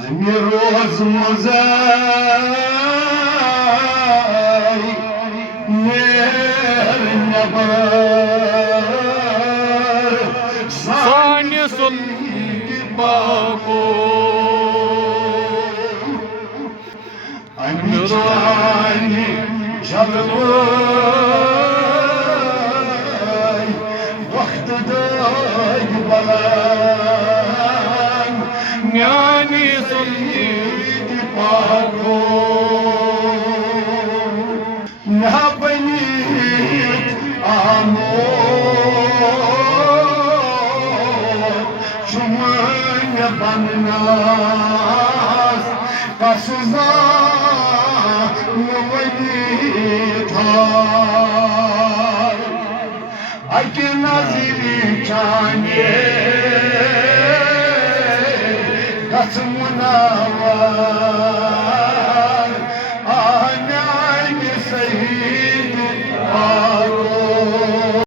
روز مزاي نير نبر سانہِ سُلطِ باقو امہِ چانہِ جلوٲے وقتہٕ دٲدۍ بلان میانہِ سُلطِ باقو نہ بنیت آمور چُمن بنناس قصزا نونیت اکہِ نظرِ چانہِ گژھ مناوار